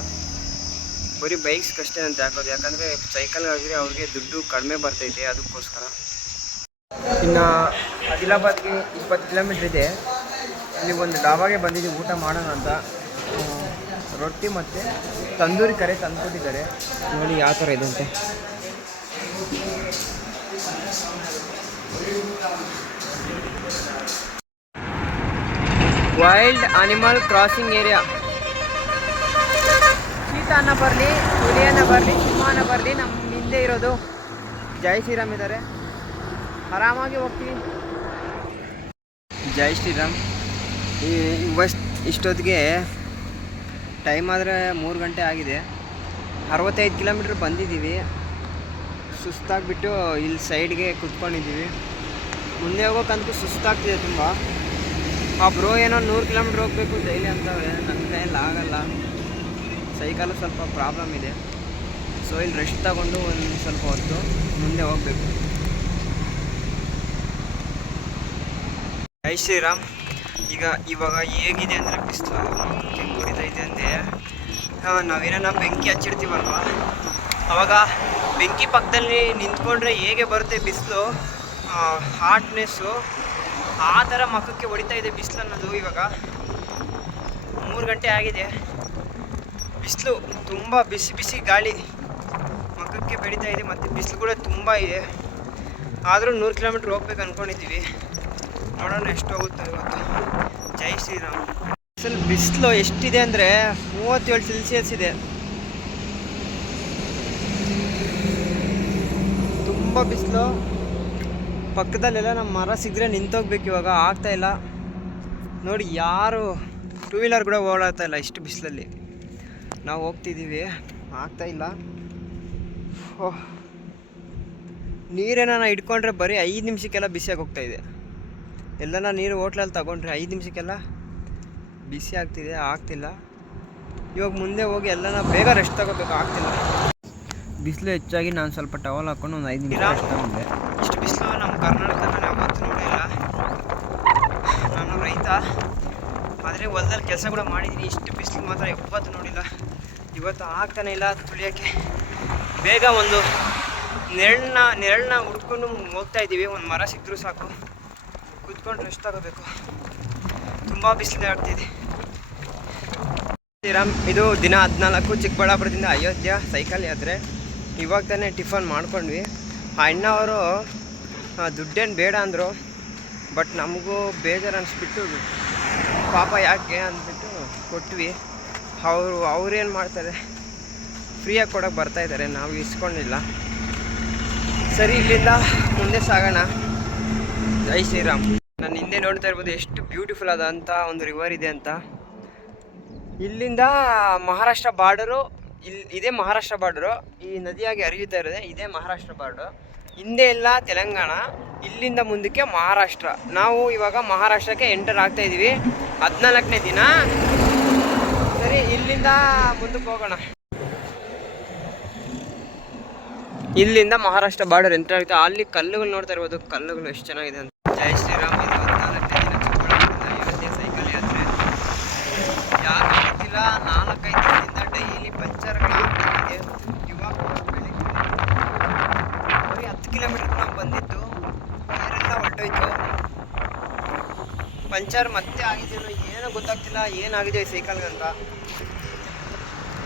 S1: ಬರೀ ಬೈಕ್ಸ್ಗಷ್ಟೇ ಅಂತ ಹಾಕೋದು ಯಾಕಂದರೆ ಸೈಕಲ್ ಆಗಿದ್ರೆ ಅವ್ರಿಗೆ ದುಡ್ಡು ಕಡಿಮೆ ಬರ್ತೈತೆ ಅದಕ್ಕೋಸ್ಕರ. ಇನ್ನು ಆದಿಲಾಬಾದ್ಗೆ ಇಪ್ಪತ್ತು ಕಿಲೋಮೀಟ್ರ್ ಇದೆ. ಇಲ್ಲಿ ಒಂದು ಡಾಬಾಗೆ ಬಂದಿದ್ದೀವಿ ಊಟ ಮಾಡೋಣ ಅಂತ. ರೊಟ್ಟಿ ಮತ್ತು ತಂದೂರಿ ಕರೆ ತಂದುಕೊಟ್ಟಿದ್ದಾರೆ. ನೋಡಿ ಯಾವ ಥರ ಇದೆ ಅಂತ. ವೈಲ್ಡ್ ಅನಿಮಲ್ ಕ್ರಾಸಿಂಗ್ ಏರಿಯಾ ಚೀತಾನ ಬರಲಿ ಹುಲಿಯನ್ನ ಬರಲಿ ಸಿಂಹನ ಬರಲಿ ನಮ್ಮ ಹಿಂದೆ ಇರೋದು. ಜೈ ಶ್ರೀರಾಮ್ ಇದ್ದಾರೆ ಆರಾಮಾಗಿ ಹೋಗ್ತೀವಿ. ಜೈ ಶ್ರೀರಾಮ್. ಈ ಇಷ್ಟೊತ್ತಿಗೆ ಟೈಮ್ ಆದರೆ ಮೂರು ಗಂಟೆ ಆಗಿದೆ. ಅರವತ್ತೈದು ಕಿಲೋಮೀಟ್ರ್ ಬಂದಿದ್ದೀವಿ. ಸುಸ್ತಾಗಿಬಿಟ್ಟು ಇಲ್ಲಿ ಸೈಡ್ಗೆ ಕುತ್ಕೊಂಡಿದ್ದೀವಿ. ಮುಂದೆ ಹೋಗೋಕ್ಕಂತೂ ಸುಸ್ತಾಗ್ತಿದೆ ತುಂಬ. ಆ ಬ್ರೋ ಏನೋ ನೂರು ಕಿಲೋಮೀಟ್ರ್ ಹೋಗಬೇಕು ಡೈಲಿ ಅಂತವ್ರೆ ನನ್ನ ಕೈಯಲ್ಲಿ ಆಗಲ್ಲ. ಸೈಕಲ್ ಸ್ವಲ್ಪ ಪ್ರಾಬ್ಲಮ್ ಇದೆ. ಸೊ ಇಲ್ಲಿ ರೆಸ್ಟ್ ತಗೊಂಡು ಒಂದು ಸ್ವಲ್ಪ ಹೊತ್ತು ಮುಂದೆ ಹೋಗಬೇಕು. ಜೈ ಶ್ರೀರಾಮ್, ಈಗ ಇವಾಗ ಹೇಗಿದೆ ಅಂದರೆ ಬಿಸಿಲು ಹೆಂಗೆ ಹೊಡಿತೈತೆ ಅಂದರೆ ನಾವೇನೋ ಬೆಂಕಿ ಹಚ್ಚಿಡ್ತೀವಲ್ವ? ಅವಾಗ ಬೆಂಕಿ ಪಕ್ಕದಲ್ಲಿ ನಿಂತ್ಕೊಂಡ್ರೆ ಹೇಗೆ ಬರುತ್ತೆ ಬಿಸಿಲು ಹಾಟ್ನೆಸ್ಸು ಆ ಥರ ಮಖಕ್ಕೆ ಹೊಡಿತಾ ಇದೆ ಬಿಸಿಲು ಅನ್ನೋದು ಇವಾಗ. ಮೂರು ಗಂಟೆ ಆಗಿದೆ. ಬಿಸಿಲು, ತುಂಬ ಬಿಸಿ ಬಿಸಿ ಗಾಳಿ ಮಖಕ್ಕೆ ಬೆಳೀತಾ ಇದೆ ಮತ್ತು ಬಿಸಿಲು ಕೂಡ ತುಂಬ ಇದೆ. ಆದರೂ ನೂರು ಕಿಲೋಮೀಟ್ರ್ ಹೋಗ್ಬೇಕು ಅಂದ್ಕೊಂಡಿದ್ದೀವಿ ನೋಡೋಣ ಎಷ್ಟು ಹೋಗುತ್ತೆ ಇವತ್ತು. ಜೈ ಶ್ರೀರಾಮ್. ಬಿಸಿಲು ಬಿಸಿಲು ಎಷ್ಟಿದೆ ಅಂದರೆ ಮೂವತ್ತೇಳು ಸೆಲ್ಸಿಯಸ್ ಇದೆ. ತುಂಬ ಬಿಸಿಲು. ಪಕ್ಕದಲ್ಲೆಲ್ಲ ನಮ್ಮ ಮರ ಸಿಗ್ರೆ ನಿಂತೋಗ್ಬೇಕು ಇವಾಗ ಆಗ್ತಾ ಇಲ್ಲ. ನೋಡಿ ಯಾರು ಟೂ ವೀಲರ್ ಕೂಡ ಓಡಾಡ್ತಾ ಇಲ್ಲ ಇಷ್ಟು ಬಿಸಿಲಲ್ಲಿ. ನಾವು ಹೋಗ್ತಿದ್ದೀವಿ ಆಗ್ತಾ ಇಲ್ಲ. ಓಹ್. ನೀರೇನ ಇಟ್ಕೊಂಡ್ರೆ ಬರೀ ಐದು ನಿಮಿಷಕ್ಕೆಲ್ಲ ಬಿಸಿಯಾಗಿ ಹೋಗ್ತಾ ಇದೆ. ಎಲ್ಲನ ನೀರು ಹೋಟ್ಲಲ್ಲಿ ತಗೊಂಡ್ರೆ ಐದು ನಿಮಿಷಕ್ಕೆಲ್ಲ ಬಿಸಿ ಆಗ್ತಿದೆ ಆಗ್ತಿಲ್ಲ. ಇವಾಗ ಮುಂದೆ ಹೋಗಿ ಎಲ್ಲನ ಬೇಗ ರೆಸ್ಟ್ ತಗೋಬೇಕು ಆಗ್ತಿಲ್ಲ.
S2: ಬಿಸಿಲು ಹೆಚ್ಚಾಗಿ ನಾನು ಸ್ವಲ್ಪ ಟವಲ್ ಹಾಕೊಂಡು ಒಂದು ಐದು ನಿಮಿಷ ರೆಸ್ಟ್ ತಗೊಂಡೆ.
S1: ಬಿಸಿಲು ನಮ್ಮ ಕರ್ನಾಟಕ ನಾನು ಯಾವತ್ತೂ ನೋಡಿಲ್ಲ. ನಾನು ರೈತ. ಆದರೆ ಹೊಲದಲ್ಲಿ ಕೆಲಸ ಕೂಡ ಮಾಡಿದ್ದೀನಿ ಇಷ್ಟು ಬಿಸಿಲು ಮಾತ್ರ ಯಾವತ್ತೂ ನೋಡಿಲ್ಲ. ಇವತ್ತು ಆಗ್ತಾನೆ ಇಲ್ಲ ತುಳಿಯೋಕ್ಕೆ. ಬೇಗ ಒಂದು ನೆರಳನ್ನ ನೆರಳನ್ನ ಹುಡ್ಕೊಂಡು ಹೋಗ್ತಾ ಇದ್ದೀವಿ. ಒಂದು ಮರ ಸಿಕ್ಕರೂ ಸಾಕು. ಕೂತ್ಕೊಂಡು ರೆಸ್ಟ್ ತಗೋಬೇಕು ತುಂಬ ಬಿಸಿಲು ಆಗ್ತಿದೆ. ಶ್ರೀರಾಮ್ ಇದು ದಿನ ಹದಿನಾಲ್ಕು ಚಿಕ್ಕಬಳ್ಳಾಪುರದಿಂದ ಅಯೋಧ್ಯೆ ಸೈಕಲ್ ಯಾತ್ರೆ. ಇವಾಗ ತಾನೇ ಟಿಫನ್ ಮಾಡ್ಕೊಂಡ್ವಿ. ಆ ಅಣ್ಣವರು ದುಡ್ಡೇನು ಬೇಡ ಅಂದರು ಬಟ್ ನಮಗೂ ಬೇಜಾರು ಅನಿಸ್ಬಿಟ್ಟು ಪಾಪ ಯಾಕೆ ಅಂದ್ಬಿಟ್ಟು ಕೊಟ್ವಿ. ಅವರು, ಅವ್ರೇನು ಮಾಡ್ತಾರೆ? ಫ್ರೀಯಾಗಿ ಕೊಡೋಕೆ ಬರ್ತಾ ಇದ್ದಾರೆ ನಾವು ಇಸ್ಕೊಂಡಿಲ್ಲ. ಸರಿ, ಇಲ್ಲಿಂದ ಮುಂದೆ ಸಾಗೋಣ. ಜೈ ಶ್ರೀರಾಮ್. ನಾನು ಹಿಂದೆ ನೋಡ್ತಾ ಇರ್ಬೋದು, ಎಷ್ಟು ಬ್ಯೂಟಿಫುಲ್ ಆದಂಥ ಒಂದು ರಿವರ್ ಇದೆ ಅಂತ. ಇಲ್ಲಿಂದ ಮಹಾರಾಷ್ಟ್ರ ಬಾರ್ಡರು ಇಲ್ಲಿ ಇದೇ ಮಹಾರಾಷ್ಟ್ರ ಬಾರ್ಡರು ಈ ನದಿಯಾಗಿ ಹರಿಯುತ್ತಾ ಇರೋದೆ ಇದೇ ಮಹಾರಾಷ್ಟ್ರ ಬಾರ್ಡರು ಹಿಂದೆ ಎಲ್ಲ ತೆಲಂಗಾಣ, ಇಲ್ಲಿಂದ ಮುಂದಕ್ಕೆ ಮಹಾರಾಷ್ಟ್ರ. ನಾವು ಇವಾಗ ಮಹಾರಾಷ್ಟ್ರಕ್ಕೆ ಎಂಟರ್ ಆಗ್ತಾ ಇದ್ದೀವಿ ಹದಿನಾಲ್ಕನೇ ದಿನ. ಸರಿ, ಇಲ್ಲಿಂದ ಮುಂದಕ್ಕೆ ಹೋಗೋಣ. ಇಲ್ಲಿಂದ ಮಹಾರಾಷ್ಟ್ರ ಬಾರ್ಡರ್ ಎಂಟರ್ ಆಗ್ತಾ ಅಲ್ಲಿ ಕಲ್ಲುಗಳು ನೋಡ್ತಾ ಇರ್ಬೋದು. ಕಲ್ಲುಗಳು ಎಷ್ಟು ಚೆನ್ನಾಗಿದೆ ಅಂತ. ಜಯ ಶ್ರೀರಾಮ್ ಇದು ಹದಿನಾಲ್ಕನೇ ದಿನ ಚಿಕ್ಕಬಳ್ಳಾಪುರದಿಂದ ಅಯೋಧ್ಯೆ ಸೈಕಲ್ ಯಾತ್ರೆ ಯಾರು ಗೊತ್ತಿಲ್ಲ ನಾಲ್ಕೈದು ದಿನದಿಂದ ಡೈಲಿ ಪಂಚರ್ಗಳು ಆಗ್ತಿದೆ ಇವಾಗ ಬೆಳಿಗ್ಗೆ ಬರೀ ಹತ್ತು ಕಿಲೋಮೀಟರ್ ನಾವು ಬಂದಿದ್ದು ಟೈರೆಲ್ಲ ಹೊರಟೋಯ್ತು ಪಂಚರ್ ಮತ್ತೆ ಆಗಿದೆಯೋ ಏನೋ ಗೊತ್ತಾಗ್ತಿಲ್ಲ, ಏನಾಗಿದೆ ಈ ಸೈಕಲ್ಗೆ ಅಂತ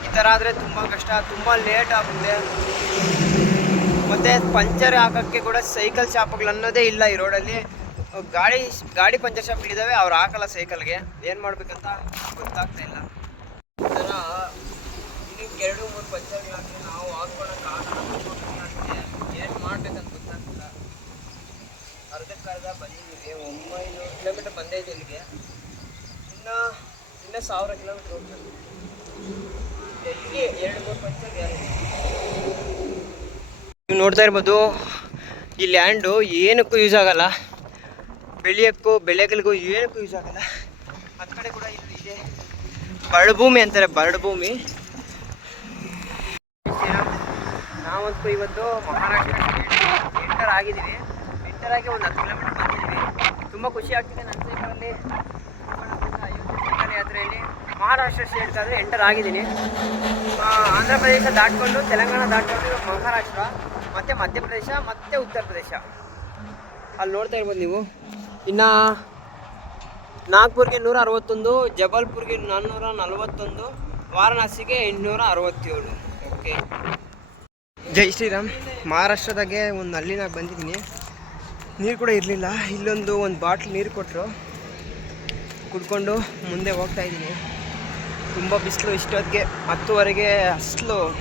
S1: ಈ ಥರ ಆದರೆ ತುಂಬ ಕಷ್ಟ, ತುಂಬ ಲೇಟ್ ಆಗುತ್ತೆ. ಮತ್ತು ಪಂಚರ್ ಹಾಕೋಕ್ಕೆ ಕೂಡ ಸೈಕಲ್ ಶಾಪ್ಗಳು ಅನ್ನೋದೇ ಇಲ್ಲ ಈ ರೋಡಲ್ಲಿ ಗಾಡಿ ಗಾಡಿ ಪಂಚರ್ ಶಾಪ್ ಇದ್ದಾವೆ ಅವ್ರು ಹಾಕಲ್ಲ ಸೈಕಲ್ಗೆ ಏನು ಮಾಡಬೇಕಂತ ಗೊತ್ತಾಗ್ತಾ ಇಲ್ಲ ಈ ಥರ ಇದಕ್ಕೆ ಎರಡು ಮೂರು ಪಂಚರ್ಗಳಾದರೆ ನಾವು ಹಾಕ್ಕೊಳಕ್ಕಾಗಲ್ಲ ಏನು ಮಾಡ್ಬೇಕಂತ ಗೊತ್ತಾಗ್ತಿಲ್ಲ ಅರ್ಧಕ್ಕರ್ಧ ಬಂದಿದ್ದೀವಿ. ಒಂಬೈನೂರು ಕಿಲೋಮೀಟರ್ ಬಂದೇ ಇದೆ ಇಲ್ಲಿಗೆ. ಇನ್ನು, ಇನ್ನೂ ಸಾವಿರ ಕಿಲೋಮೀಟರ್ ಹೋಗ್ಬೇಕು ಎರಡು ಮೂರು ಪಂಚರ್ ನೀವು ನೋಡ್ತಾ ಇರ್ಬೋದು, ಈ ಲ್ಯಾಂಡು ಏನಕ್ಕೂ ಯೂಸ್ ಆಗಲ್ಲ. ಬೆಳೆಯೋಕ್ಕೂ, ಬೆಳೆಗಳಿಗೂ ಏನಕ್ಕೂ ಯೂಸ್ ಆಗಲ್ಲ. ಆ ಕಡೆ ಕೂಡ ಇಲ್ಲಿ ಇದೆ. ಬರಡು ಭೂಮಿ ಅಂತಾರೆ ಬರಡು ಭೂಮಿ ನಾವಂತೂ ಇವತ್ತು ಮಹಾರಾಷ್ಟ್ರ ಎಂಟರ್ ಆಗಿದ್ದೀವಿ. ಎಂಟರ್ ಆಗಿ ಒಂದು ಹತ್ತು ಕಿಲೋಮೀಟರ್ ತುಂಬ ಖುಷಿ ಆಗ್ತಿದೆ ನನ್ನ ಸೈಕಲ್ ಯಾತ್ರೆಯಲ್ಲಿ ಮಹಾರಾಷ್ಟ್ರ ಸ್ಟೇಟ್ ಆದರೆ ಎಂಟರ್ ಆಗಿದ್ದೀನಿ. ಆಂಧ್ರ ಪ್ರದೇಶ ದಾಟ್ಕೊಂಡು ತೆಲಂಗಾಣ ದಾಟ್ಕೊಂಡು ಮಹಾರಾಷ್ಟ್ರ, ಮತ್ತು ಮಧ್ಯಪ್ರದೇಶ ಮತ್ತು ಉತ್ತರ ಪ್ರದೇಶ. ಅಲ್ಲಿ ನೋಡ್ತಾ ಇರ್ಬೋದು ನೀವು. ಇನ್ನು ನಾಗ್ಪುರ್ಗೆ ನೂರ ಅರವತ್ತೊಂದು ಜಬಲ್ಪುರ್ಗೆ ನಾನ್ನೂರ ನಲವತ್ತೊಂದು ವಾರಣಾಸಿಗೆ ಎಂಟುನೂರ ಅರವತ್ತೇಳು ಓಕೆ ಜೈ ಶ್ರೀರಾಮ್. ಮಹಾರಾಷ್ಟ್ರದಾಗೆ ಒಂದು ಅಲ್ಲಿನಾಗ ಬಂದಿದ್ದೀನಿ. ನೀರು ಕೂಡ ಇರಲಿಲ್ಲ. ಇಲ್ಲೊಂದು ಒಂದು ಬಾಟ್ಲ್ ನೀರು ಕೊಟ್ಟರು ಕುಡ್ಕೊಂಡು ಮುಂದೆ ಹೋಗ್ತಾ ಇದ್ದೀನಿ. ತುಂಬ ಬಿಸಿಲು ಇಷ್ಟೊತ್ತಿಗೆ. ಹತ್ತುವರೆಗೆ ಅಸಲು.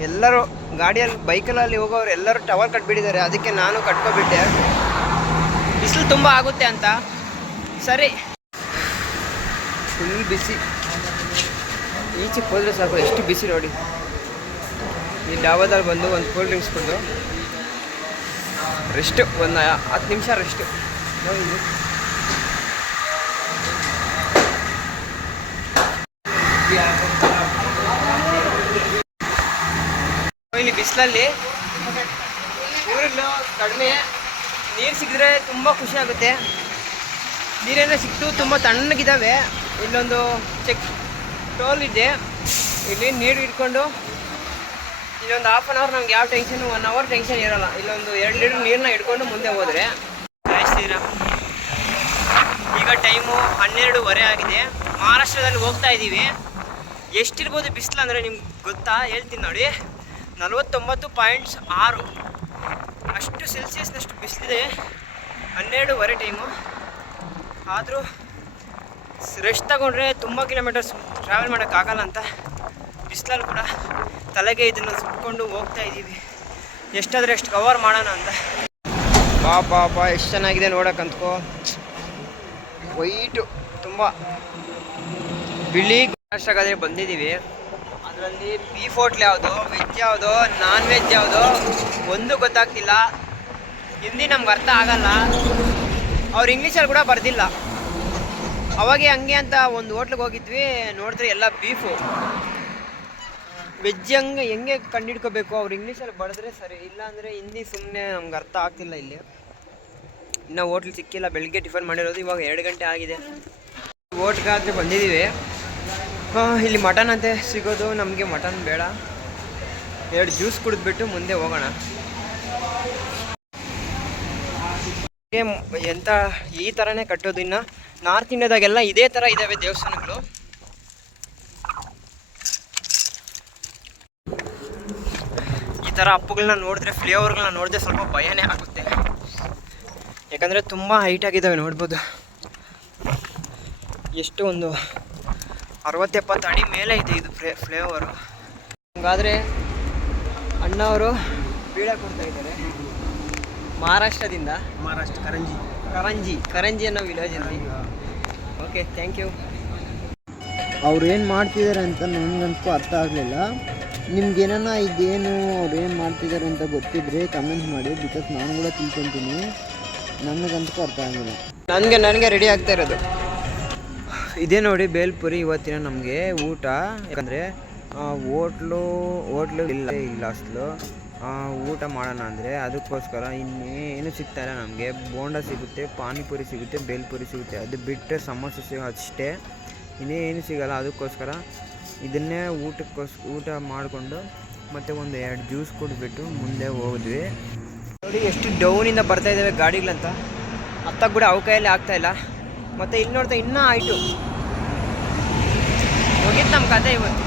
S1: ಎಲ್ಲರೂ ಗಾಡಿಯಲ್ಲಿ, ಬೈಕಲ್ಲಿ ಹೋಗೋರು ಎಲ್ಲರೂ ಟವರ್ ಕಟ್ಬಿಟ್ಟಿದ್ದಾರೆ. ಅದಕ್ಕೆ ನಾನು ಕಟ್ಕೊಬಿಟ್ಟೆ. ಬಿಸಿಲು ತುಂಬ ಆಗುತ್ತೆ ಅಂತ. ಸರಿ. ಫುಲ್ ಬಿಸಿ ಈಚೆಗೆ ಹೋದರೆ ಸಾಕು. ಎಷ್ಟು ಬಿಸಿ ನೋಡಿ. ಈ ಡಾಬಾದಲ್ಲಿ ಬಂದು ಒಂದು ಕೂಲ್ ಡ್ರಿಂಕ್ಸ್ ಕುಡಿದು. ರೆಸ್ಟು ಒಂದು ಹತ್ತು ನಿಮಿಷ ರೆಸ್ಟ್. ಇಲ್ಲಿ ಬಿಸಿಲಲ್ಲಿ ಊರಲ್ಲೂ ಕಡಿಮೆ ನೀರು ಸಿಕ್ಕಿದ್ರೆ ತುಂಬ ಖುಷಿ ಆಗುತ್ತೆ. ನೀರೇನೋ ಸಿಕ್ತು ತುಂಬ ತಣ್ಣಗಿದ್ದಾವೆ. ಇಲ್ಲೊಂದು ಚೆಕ್ ಟೋಲ್ ಇದೆ. ಇಲ್ಲಿ ನೀರು ಇಟ್ಕೊಂಡು ಇಲ್ಲೊಂದು ಹಾಫ್ ಅನ್ ಅವರ್ ನಮ್ಗೆ ಯಾವ ಟೆನ್ಷನ್ ಒನ್ ಅವರ್ ಟೆನ್ಷನ್ ಇರಲ್ಲ. ಇಲ್ಲೊಂದು ಎರಡು ಲೀಟರ್ ನೀರನ್ನ ಇಟ್ಕೊಂಡು ಮುಂದೆ ಹೋದ್ರೆ. ಈಗ ಟೈಮು ಹನ್ನೆರಡೂವರೆ ಆಗಿದೆ. ಮಹಾರಾಷ್ಟ್ರದಲ್ಲಿ ಹೋಗ್ತಾ ಇದ್ದೀವಿ ಎಷ್ಟಿರ್ಬೋದು ಬಿಸಿಲು ಅಂದರೆ ನಿಮ್ಗೆ ಗೊತ್ತಾ? ಹೇಳ್ತೀನಿ ನೋಡಿ. ನಲವತ್ತೊಂಬತ್ತು ಪಾಯಿಂಟ್ಸ್ ಆರು. ಅಷ್ಟು ಸೆಲ್ಸಿಯಸ್ನಷ್ಟು ಬಿಸಿಲಿದೆ. ಹನ್ನೆರಡೂವರೆ ಟೈಮು ಆದರೂ ರೆಸ್ಟ್ ತಗೊಂಡ್ರೆ ತುಂಬ ಕಿಲೋಮೀಟರ್ಸ್ ಟ್ರಾವೆಲ್ ಮಾಡೋಕ್ಕಾಗಲ್ಲ ಅಂತ. ಬಿಸಿಲಲ್ಲಿ ಕೂಡ ತಲೆಗೆ ಇದನ್ನು ಸುಟ್ಕೊಂಡು ಹೋಗ್ತಾ ಇದ್ದೀವಿ. ಎಷ್ಟಾದರೆ ಎಷ್ಟು ಕವರ್ ಮಾಡೋಣ ಅಂತ. ಬಾ ಬಾ ಬಾ ಎಷ್ಟು ಚೆನ್ನಾಗಿದೆ ನೋಡಕ್ಕಂತ್ಕೋ ವೈಟು ತುಂಬ. ಬಿಳಿ ಅಷ್ಟಾಗಾದ್ರೆ ಬಂದಿದ್ದೀವಿ ಅದರಲ್ಲಿ ಬೀಫ್ ಹೋಟ್ಲ್ ಯಾವುದು ವೆಜ್ ಯಾವುದು ನಾನ್ ವೆಜ್ ಯಾವುದು, ಒಂದು ಗೊತ್ತಾಗ್ತಿಲ್ಲ. ಹಿಂದಿ ನಮ್ಗೆ ಅರ್ಥ ಆಗಲ್ಲ. ಅವ್ರು ಇಂಗ್ಲೀಷಲ್ಲಿ ಕೂಡ ಬರ್ದಿಲ್ಲ. ಅವಾಗೆ ಹಂಗೆ ಅಂತ ಒಂದು ಹೋಟ್ಲಿಗೆ ಹೋಗಿದ್ವಿ, ನೋಡಿದ್ರೆ ಎಲ್ಲ ಬೀಫು ವೆಜ್ ಹಂಗೆ ಹೆಂಗೆ ಕಂಡಿಡ್ಕೋಬೇಕು? ಅವ್ರು ಇಂಗ್ಲೀಷಲ್ಲಿ ಬರೆದ್ರೆ ಸರಿ. ಇಲ್ಲ ಅಂದರೆ ಹಿಂದಿ ಸುಮ್ಮನೆ ನಮ್ಗೆ ಅರ್ಥ ಆಗ್ತಿಲ್ಲ ಇಲ್ಲಿ. ಇನ್ನೂ ಹೋಟ್ಲ್ ಸಿಕ್ಕಿಲ್ಲ. ಬೆಳಿಗ್ಗೆ ಟಿಫನ್ ಮಾಡಿರೋದು ಇವಾಗ ಎರಡು ಗಂಟೆ ಆಗಿದೆ. ಹೋಟ್ಗಾದ್ರೆ ಬಂದಿದ್ದೀವಿ ಇಲ್ಲಿ ಮಟನ್ ಅಂತ ಸಿಗೋದು. ನಮಗೆ ಮಟನ್ ಬೇಡ. ಎರಡು ಜ್ಯೂಸ್ ಕುಡಿದ್ಬಿಟ್ಟು ಮುಂದೆ ಹೋಗೋಣ. ಎಂಥ ಈ ಥರನೇ ಕಟ್ಟೋದು ಇನ್ನು. ನಾರ್ತ್ ಇಂಡಿಯಾದಾಗೆಲ್ಲ ಇದೇ ಥರ ಇದ್ದಾವೆ ದೇವಸ್ಥಾನಗಳು. ಥರ ಅಪ್ಪುಗಳನ್ನ ನೋಡಿದ್ರೆ ಫ್ಲೇವರ್ಗಳನ್ನ ನೋಡಿದ್ರೆ ಸ್ವಲ್ಪ ಭಯನೇ ಆಗುತ್ತೆ. ಯಾಕಂದರೆ ತುಂಬ ಹೈಟ್ ಆಗಿದ್ದಾವೆ ನೋಡ್ಬೋದು. ಎಷ್ಟು ಒಂದು ಅರವತ್ತೆಪ್ಪತ್ತು ಅಡಿ ಮೇಲೆ ಇದೆ ಇದು ಫ್ಲೇ ಫ್ಲೇವರು ಹಂಗಾದರೆ ಅಣ್ಣವರು ಬೀಳ ಕೊಡ್ತಾ ಇದ್ದಾರೆ. ಮಹಾರಾಷ್ಟ್ರದಿಂದ.
S2: ಮಹಾರಾಷ್ಟ್ರ ಕರಂಜಿ.
S1: ಕರಂಜಿ ಕರಂಜಿ ಅನ್ನೋ ವಿಲೇಜಲ್ಲಿ ಓಕೆ ಥ್ಯಾಂಕ್ ಯು
S2: ಅವ್ರು ಏನು ಮಾಡ್ತಿದ್ದಾರೆ ಅಂತ ನನಗಂತೂ ಅರ್ಥ ಆಗಲಿಲ್ಲ. ನಿಮ್ಗೇನ ಇದೇನು ಅವ್ರು ಏನು ಮಾಡ್ತಿದ್ದಾರೆ ಅಂತ ಗೊತ್ತಿದ್ರೆ ಕಮೆಂಟ್ ಮಾಡಿ ಬಿಕಾಸ್ ನಾನು ಕೂಡ ತಿಳ್ಕೊತೀನಿ. ನನಗಂತೂ ಅರ್ಥ ಆಗಿಲ್ಲ.
S1: ನನಗೆ ನನಗೆ ರೆಡಿ ಆಗ್ತಾ ಇರೋದು. ಇದೇ ನೋಡಿ ಬೇಲ್ಪುರಿ ಇವತ್ತಿನ ನಮಗೆ ಊಟ. ಯಾಕಂದರೆ ಹೋಟ್ಲು ಹೋಟ್ಲು ಇಲ್ಲ ಇಲ್ಲ ಅಸಲು ಊಟ ಮಾಡೋಣ ಅಂದರೆ ಅದಕ್ಕೋಸ್ಕರ ಇನ್ನೇನು ಸಿಗ್ತಾ ಇಲ್ಲ ನಮಗೆ. ಬೋಂಡ ಸಿಗುತ್ತೆ ಪಾನಿಪುರಿ ಸಿಗುತ್ತೆ ಬೇಲ್ಪುರಿ ಸಿಗುತ್ತೆ. ಅದು ಬಿಟ್ಟರೆ ಸಮೋಸ ಸಿಗೋ ಅಷ್ಟೇ. ಇನ್ನೇನು ಸಿಗೋಲ್ಲ ಅದಕ್ಕೋಸ್ಕರ ಇದನ್ನೇ ಊಟಕ್ಕೋಸ್, ಊಟ ಮಾಡಿಕೊಂಡು ಮತ್ತು ಒಂದು ಎರಡು ಜ್ಯೂಸ್ ಕುಡಿದ್ಬಿಟ್ಟು ಮುಂದೆ ಹೋದ್ವಿ. ನೋಡಿ ಎಷ್ಟು ಡೌನಿಂದ ಬರ್ತಾ ಇದ್ದಾವೆ ಗಾಡಿಗಳಂತ. ಅತ್ತ ಕೂಡ ಅವು ಕೈಯಲ್ಲಿ ಆಗ್ತಾ ಇಲ್ಲ. ಮತ್ತು ಇಲ್ಲಿ ನೋಡ್ತಾ ಇನ್ನೂ ಆಯಿತು. ಹೋಗಿತ್ತು ನಮ್ಮ ಕತೆ ಇವತ್ತು.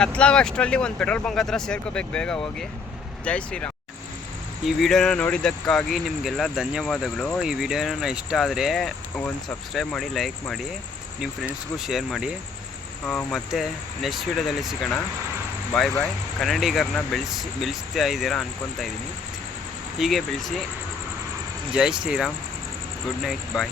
S1: ಕತ್ಲಾಗ ಅಷ್ಟರಲ್ಲಿ ಒಂದು ಪೆಟ್ರೋಲ್ ಬಂಕ್ ಹತ್ರ ಸೇರ್ಕೋಬೇಕು ಬೇಗ ಹೋಗಿ. ಜೈ ಶ್ರೀರಾಮ್. ಈ ವಿಡಿಯೋನ ನೋಡಿದ್ದಕ್ಕಾಗಿ ನಿಮಗೆಲ್ಲ ಧನ್ಯವಾದಗಳು. ಈ ವಿಡಿಯೋನ ಇಷ್ಟ ಆದರೆ ಒಂದು ಸಬ್ಸ್ಕ್ರೈಬ್ ಮಾಡಿ ಲೈಕ್ ಮಾಡಿ ನಿಮ್ಮ ಫ್ರೆಂಡ್ಸ್ಗೂ ಶೇರ್ ಮಾಡಿ. ಮತ್ತೆ ನೆಕ್ಸ್ಟ್ ವೀಡಿಯೋದಲ್ಲಿ ಸಿಗೋಣ. ಬಾಯ್ ಬಾಯ್ ಕನ್ನಡಿಗರನ್ನ ಬೆಳೆಸಿ, ಬೆಳೆಸ್ತಾ ಇದ್ದೀರಾ ಅನ್ಕೊತಾ ಇದ್ದೀನಿ. ಹೀಗೆ ಬೆಳೆಸಿ, ಜೈ ಶ್ರೀರಾಮ್. Good night bye